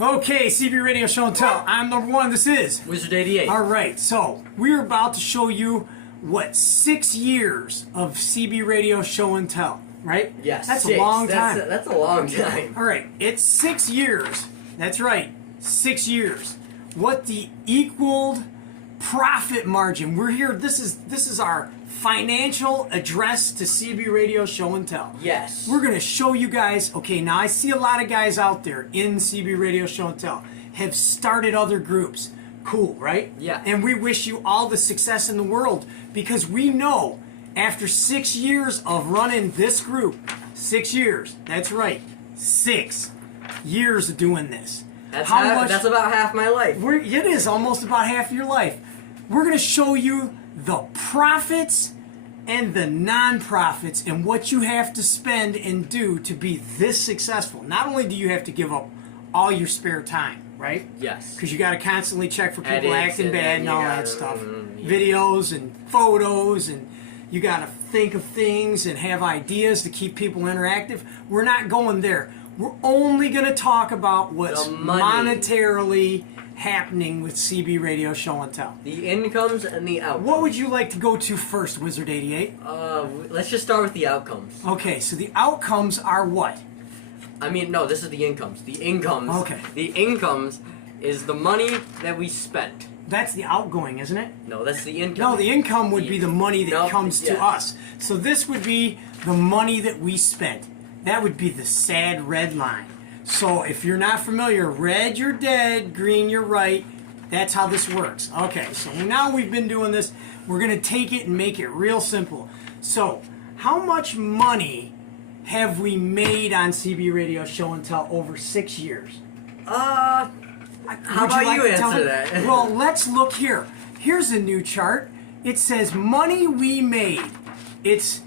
Okay, CB Radio Show and Tell. I'm number one. This is Wizard 88. All right, so we're about to show you what 6 years of CB Radio Show and Tell, right? Yes, that's six. a long time. That's a long time. All right, it's 6 years. That's right, 6 years. What the equaled profit margin? We're here. This is our financial address to CB Radio Show and Tell. Yes. We're going to show you guys. Okay, now I see a lot of guys out there in CB Radio Show and Tell have started other groups. Cool, right? Yeah. And we wish you all the success in the world because we know after 6 years of running this group, 6 years, that's right, 6 years of doing this. That's about half my life. It is almost about half your life. We're going to show you the profits and the non-profits and what you have to spend and do to be this successful. Not only do you have to give up all your spare time, right? Yes. Because you got to constantly check for people Edits acting bad and all that stuff. Videos and photos, and you got to think of things and have ideas to keep people interactive. We're not going there. We're only going to talk about what's monetarily happening with CB Radio Show and Tell. The incomes and the outcomes. What would you like to go to first, Wizard 88? Let's just start with the outcomes. Okay, so the outcomes are what? I mean, no, this is the incomes. The incomes. Okay. The incomes is the money that we spent. That's the outgoing, isn't it? No, that's the income. No, the income would be the money that comes to us. So this would be the money that we spent. That would be the sad red line. So if you're not familiar, red you're dead, green you're right. That's how this works. Okay, so now we've been doing this. We're going to take it and make it real simple. So how much money have we made on CB Radio Show and Tell over 6 years? How about you answer that? Well, let's look here. Here's a new chart. It says money we made. It's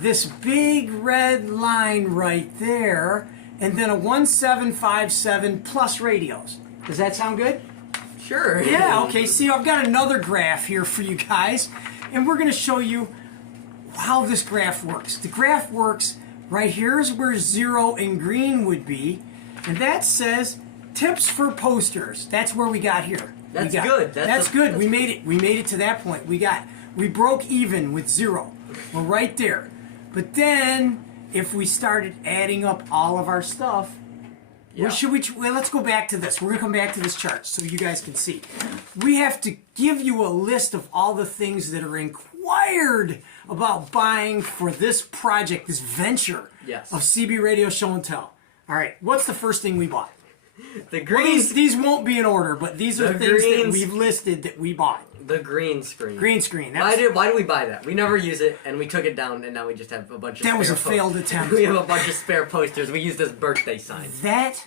this big red line right there, and then a 1757 plus radios. Does that sound good? Sure. Yeah, okay. See, I've got another graph here for you guys, and we're going to show you how this graph works. The graph works right here is where 0 in green would be, and that says tips for posters. That's where we got here. That's good. That's good. We made it. We made it to that point. We broke even with 0. We're right there. But then, if we started adding up all of our stuff, let's go back to this. We're going to come back to this chart so you guys can see. We have to give you a list of all the things that are inquired about buying for this project, this venture of CB Radio Show and Tell. All right, what's the first thing we bought? The green. Well, these won't be in order, but these are things that we've listed that we bought. The green screen. Green screen. Why did we buy that? We never use it, and we took it down, and now we just have a bunch of That was a failed attempt. We have a bunch of spare posters. We used as birthday signs. That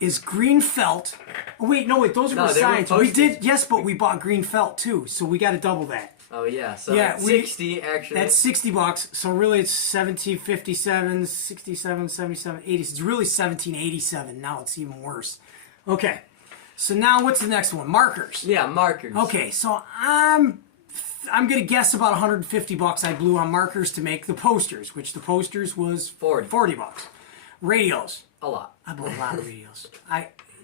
is green felt. Oh, wait, those were signs. We did, yes, but we bought green felt, too, so we got to double that. Oh, yeah, so that's 60, actually. That's $60, so really it's 1757, 67, 77, 80. It's really 1787. Now it's even worse. Okay. So now what's the next one? Markers. Yeah, markers. Okay, so I'm going to guess about $150 I blew on markers to make the posters, which the posters was $40. Radios. A lot. I bought a lot of radios.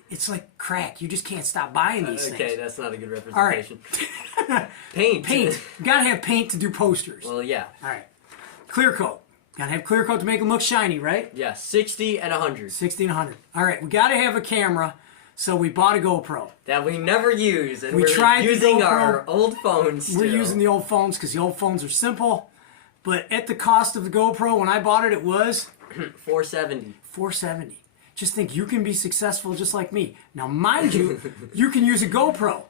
It's like crack. You just can't stop buying these things. Okay, that's not a good representation. All right. Paint. You got to have paint to do posters. Well, yeah. All right. Clear coat. Got to have clear coat to make them look shiny, right? Yeah, 60 and 100. 60 and 100. All right, we got to have a camera. So we bought a GoPro. That we never use, and we're using our old phones still. We're using the old phones because the old phones are simple. But at the cost of the GoPro, when I bought it, it was $470. $470. Just think you can be successful just like me. Now, mind you, you can use a GoPro.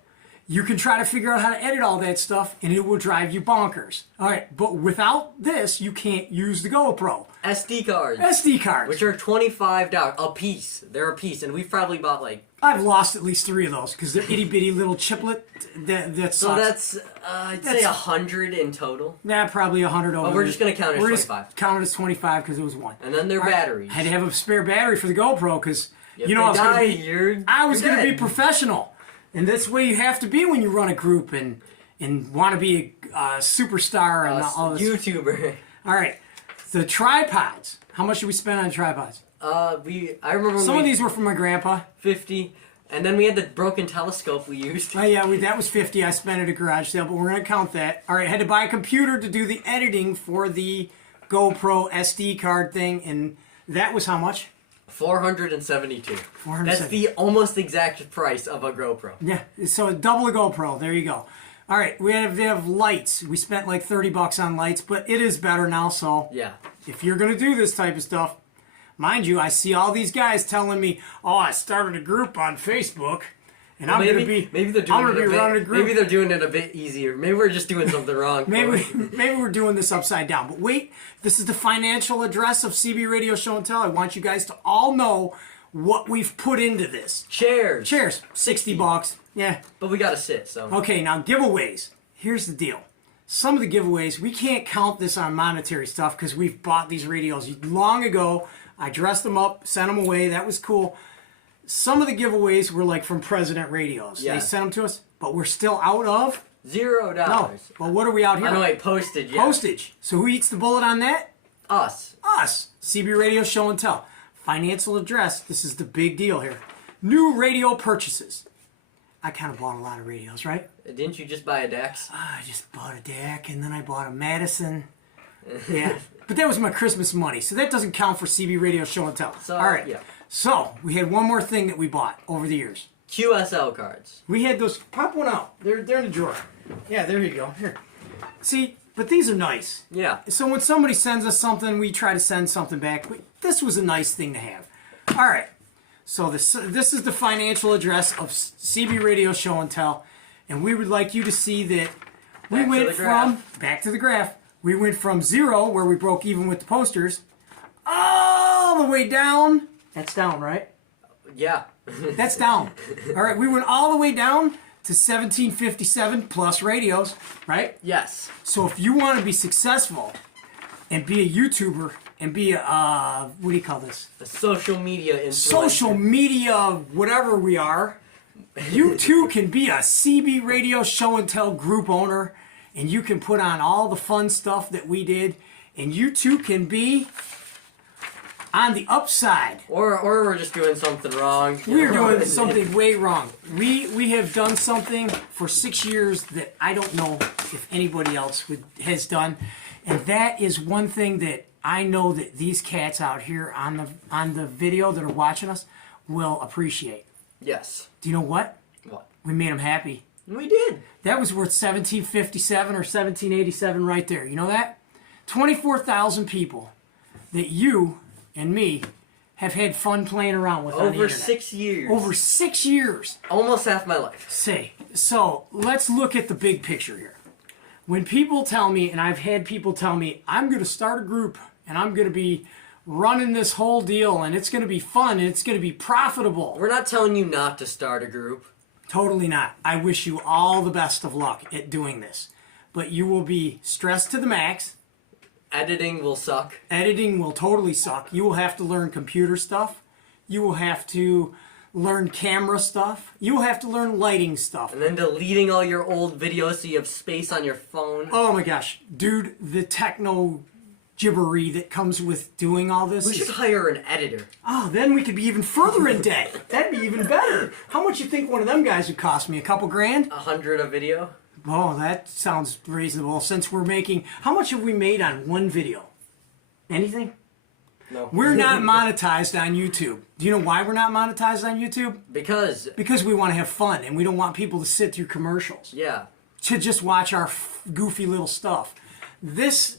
You can try to figure out how to edit all that stuff, and it will drive you bonkers. All right, but without this, you can't use the GoPro. SD cards. SD cards. Which are $25 a piece. They're a piece, and we've probably bought like... I've lost at least 3 of those, because they're itty-bitty little chiplet. That sucks. So that's, I'd say 100 in total. Nah, probably 100 over. But we're just going to count it as 25. Just count it as 25, because it was 1. And then they're batteries. I had to have a spare battery for the GoPro, because, you know, I was going to be professional. And that's the way you have to be when you run a group and want to be a superstar and all this. YouTuber. All right. The tripods. How much did we spend on tripods? I remember Some of these were from my grandpa. 50, and then we had the broken telescope we used. Oh yeah, that was 50. I spent at a garage sale, but we're gonna count that. All right, I had to buy a computer to do the editing for the GoPro SD card thing, and that was how much? 472. 472. That's the almost exact price of a GoPro. Yeah, so double a GoPro. There you go. All right, we have lights. We spent like $30 on lights, but it is better now. So Yeah. if you're gonna do this type of stuff, mind you, I see all these guys telling me, "Oh, I started a group on Facebook, and I'm gonna be maybe they're doing I'm gonna it be a running a bit, group." maybe they're doing it a bit easier. Maybe we're just doing something wrong. Maybe we're doing this upside down. But wait, this is the financial address of CB Radio Show and Tell. I want you guys to all know what we've put into this. Chairs. Chairs, $60. Yeah. But we gotta sit, so. Okay, now giveaways. Here's the deal. Some of the giveaways, we can't count this on monetary stuff because we've bought these radios long ago. I dressed them up, sent them away. That was cool. Some of the giveaways were like from President Radios. Yeah. They sent them to us, but we're still out of. $0. No. Well, what are we out here? I know, wait, postage, yeah. Postage. So who eats the bullet on that? Us. Us. CB Radio Show and Tell. Financial address. This is the big deal here. New radio purchases. I kind of bought a lot of radios, right? Didn't you just buy a Dex? I just bought a DAC, and then I bought a Madison. Yeah. But that was my Christmas money, so that doesn't count for CB Radio Show and Tell. So, All right. yeah. So, we had one more thing that we bought over the years. QSL cards. We had those. Pop one out. They're in the drawer. Yeah, there you go. Here. See, but these are nice. Yeah. So when somebody sends us something, we try to send something back. But this was a nice thing to have. All right. So this is the financial address of CB Radio Show and Tell, and we would like you to see that we Back to went the from graph. back to the graph. We went from 0, where we broke even with the posters, all the way down. That's down, right? Yeah. That's down. All right. We went all the way down to 1757 plus radios, right? Yes. So if you want to be successful and be a YouTuber and be a, what do you call this? A social media influencer. Social media, whatever we are, you too can be a CB Radio Show and Tell group owner, and you can put on all the fun stuff that we did, and you too can be on the upside. Or we're just doing something wrong. We're doing something way wrong. We have done something for 6 years that I don't know if anybody else has done, and that is one thing that I know that these cats out here on the video that are watching us will appreciate. Yes. Do you know what? What? We made them happy. We did. That was worth 1757 or 1787 right there. You know that? 24,000 people that you and me have had fun playing around with on the Over internet. 6 years. Over 6 years. Almost half my life. So let's look at the big picture here. When people tell me, and I've had people tell me, I'm going to start a group and I'm going to be running this whole deal and it's going to be fun and it's going to be profitable. We're not telling you not to start a group. Totally not. I wish you all the best of luck at doing this. But you will be stressed to the max. Editing will suck. Editing will totally suck. You will have to learn computer stuff. You will have to learn camera stuff. You will have to learn lighting stuff. And then deleting all your old videos so you have space on your phone. Oh my gosh. Dude, the techno gibbery that comes with doing all this. We should hire an editor. Oh, then we could be even further in debt. That'd be even better. How much you think one of them guys would cost me? A couple grand? 100 a video. Oh, that sounds reasonable. Since we're making, how much have we made on one video? Anything? No. We're not monetized on YouTube. Do you know why we're not monetized on YouTube? Because. Because we want to have fun and we don't want people to sit through commercials Yeah. to just watch our goofy little stuff. This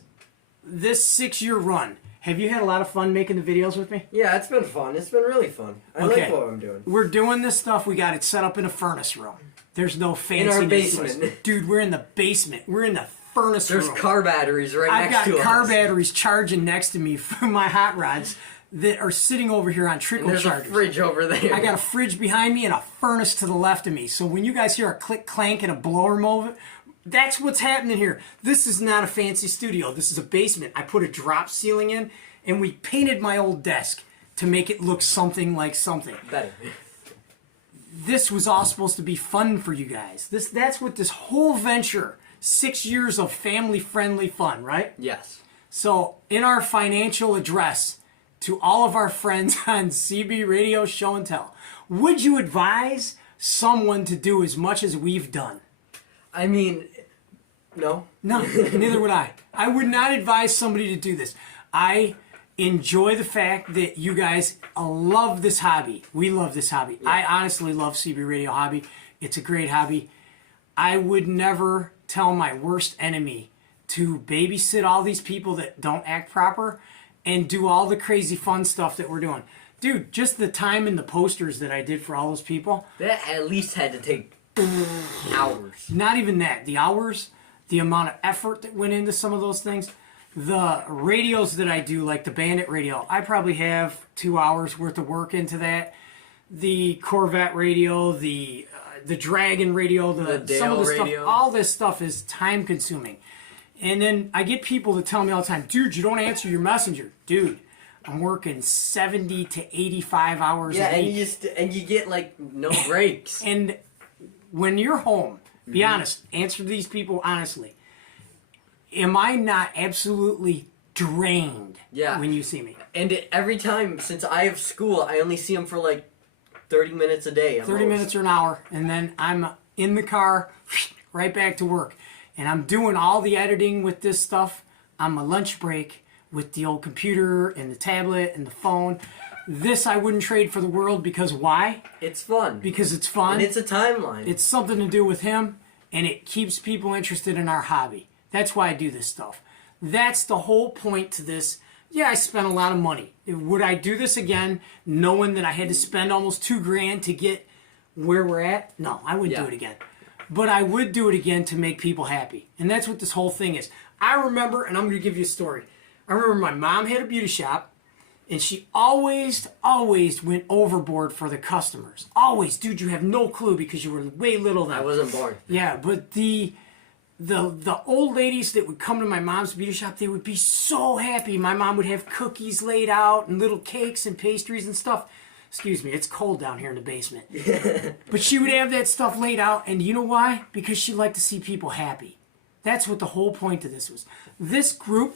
6-year run, have you had a lot of fun making the videos with me? Yeah, it's been fun. It's been really fun. I Okay. like what I'm doing. We're doing this stuff. We got it set up in a furnace room. There's no fancy. In our basement. Dude, we're in the basement. We're in the furnace There's room. car batteries right I've next got to us. car batteries charging next to me from my hot rods that are sitting over here on trickle There's a chargers. fridge over there. I got a fridge behind me and a furnace to the left of me. So when you guys hear a click clank and a blower move, that's what's happening here. This is not a fancy studio. This is a basement. I put a drop ceiling in and we painted my old desk to make it look something like something. Better. This was all supposed to be fun for you guys. That's what this whole venture, 6 years of family-friendly fun, right? Yes. So in our financial address to all of our friends on CB Radio Show and Tell. Would you advise someone to do as much as we've done? I mean, no. No, neither would I. I would not advise somebody to do this. I enjoy the fact that you guys love this hobby. We love this hobby. Yeah. I honestly love CB Radio Hobby. It's a great hobby. I would never tell my worst enemy to babysit all these people that don't act proper and do all the crazy fun stuff that we're doing. Dude, just the time and the posters that I did for all those people. That at least had to take hours. Not even that. The hours, the amount of effort that went into some of those things. The radios that I do, like the Bandit radio, I probably have 2 hours worth of work into that. The Corvette radio, the Dragon radio, some of the radio. Stuff, all this stuff is time consuming. And then I get people to tell me all the time, dude, you don't answer your messenger. Dude, I'm working 70 to 85 hours a week. And you get like no breaks. And when you're home, be honest, answer these people honestly. Am I not absolutely drained when you see me? And every time, since I have school, I only see them for like 30 minutes a day. 30 minutes or an hour, and then I'm in the car, right back to work. And I'm doing all the editing with this stuff on my lunch break with the old computer and the tablet and the phone. This I wouldn't trade for the world because why? It's fun. Because it's fun. And it's a timeline. It's something to do with him, and it keeps people interested in our hobby. That's why I do this stuff. That's the whole point to this. Yeah, I spent a lot of money. Would I do this again knowing that I had to spend almost $2,000 to get where we're at? No, I wouldn't do it again. But I would do it again to make people happy. And that's what this whole thing is. I remember, and I'm going to give you a story. I remember my mom had a beauty shop, and she always went overboard for the customers. Always. Dude, you have no clue because you were way little then. I wasn't born. Yeah, but the old ladies that would come to my mom's beauty shop, they would be so happy. My mom would have cookies laid out and little cakes and pastries and stuff. Excuse me, it's cold down here in the basement. But she would have that stuff laid out, and you know why? Because she liked to see people happy. That's what the whole point of this was. This group,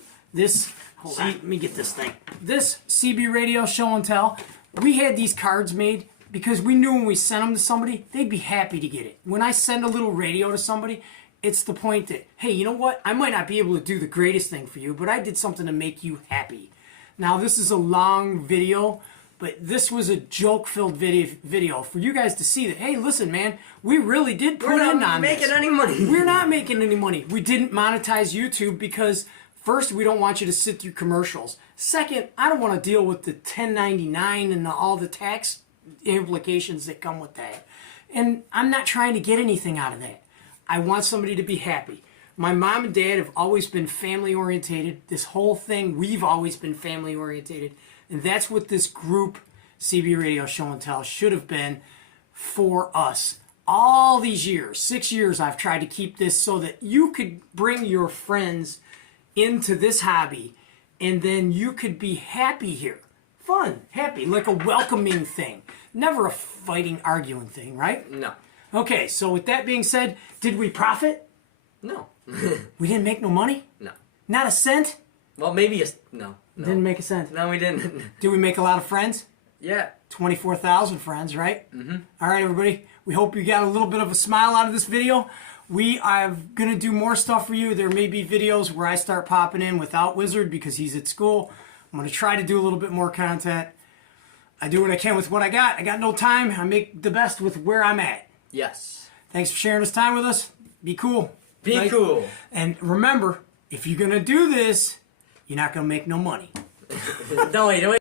hold on, let me get this thing. This CB Radio Show and Tell, we had these cards made because we knew when we sent them to somebody, they'd be happy to get it. When I send a little radio to somebody, it's the point that, hey, you know what? I might not be able to do the greatest thing for you, but I did something to make you happy. Now, this is a long video, but this was a joke-filled video for you guys to see that, hey, listen, man, we really did put in on this. We're not making any money. We're not making any money. We didn't monetize YouTube because, first, we don't want you to sit through commercials. Second, I don't want to deal with the 1099 and all the tax implications that come with that. And I'm not trying to get anything out of that. I want somebody to be happy. My mom and dad have always been family orientated. This whole thing, we've always been family orientated. And that's what this group, CB Radio Show and Tell, should have been for us. All these years, 6 years, I've tried to keep this so that you could bring your friends into this hobby and then you could be happy here. Fun, happy, like a welcoming thing. Never a fighting, arguing thing, right? No. Okay, so with that being said, did we profit? No. We didn't make no money? No. Not a cent? Well, maybe no. Didn't make a cent. No, we didn't. Did we make a lot of friends? Yeah. 24,000 friends, right? Mm-hmm. All right, everybody. We hope you got a little bit of a smile out of this video. We are going to do more stuff for you. There may be videos where I start popping in without Wizard because he's at school. I'm going to try to do a little bit more content. I do what I can with what I got. I got no time. I make the best with where I'm at. Yes. Thanks for sharing this time with us. Be cool. Be cool. And remember, if you're going to do this, you're not going to make no money. No, wait.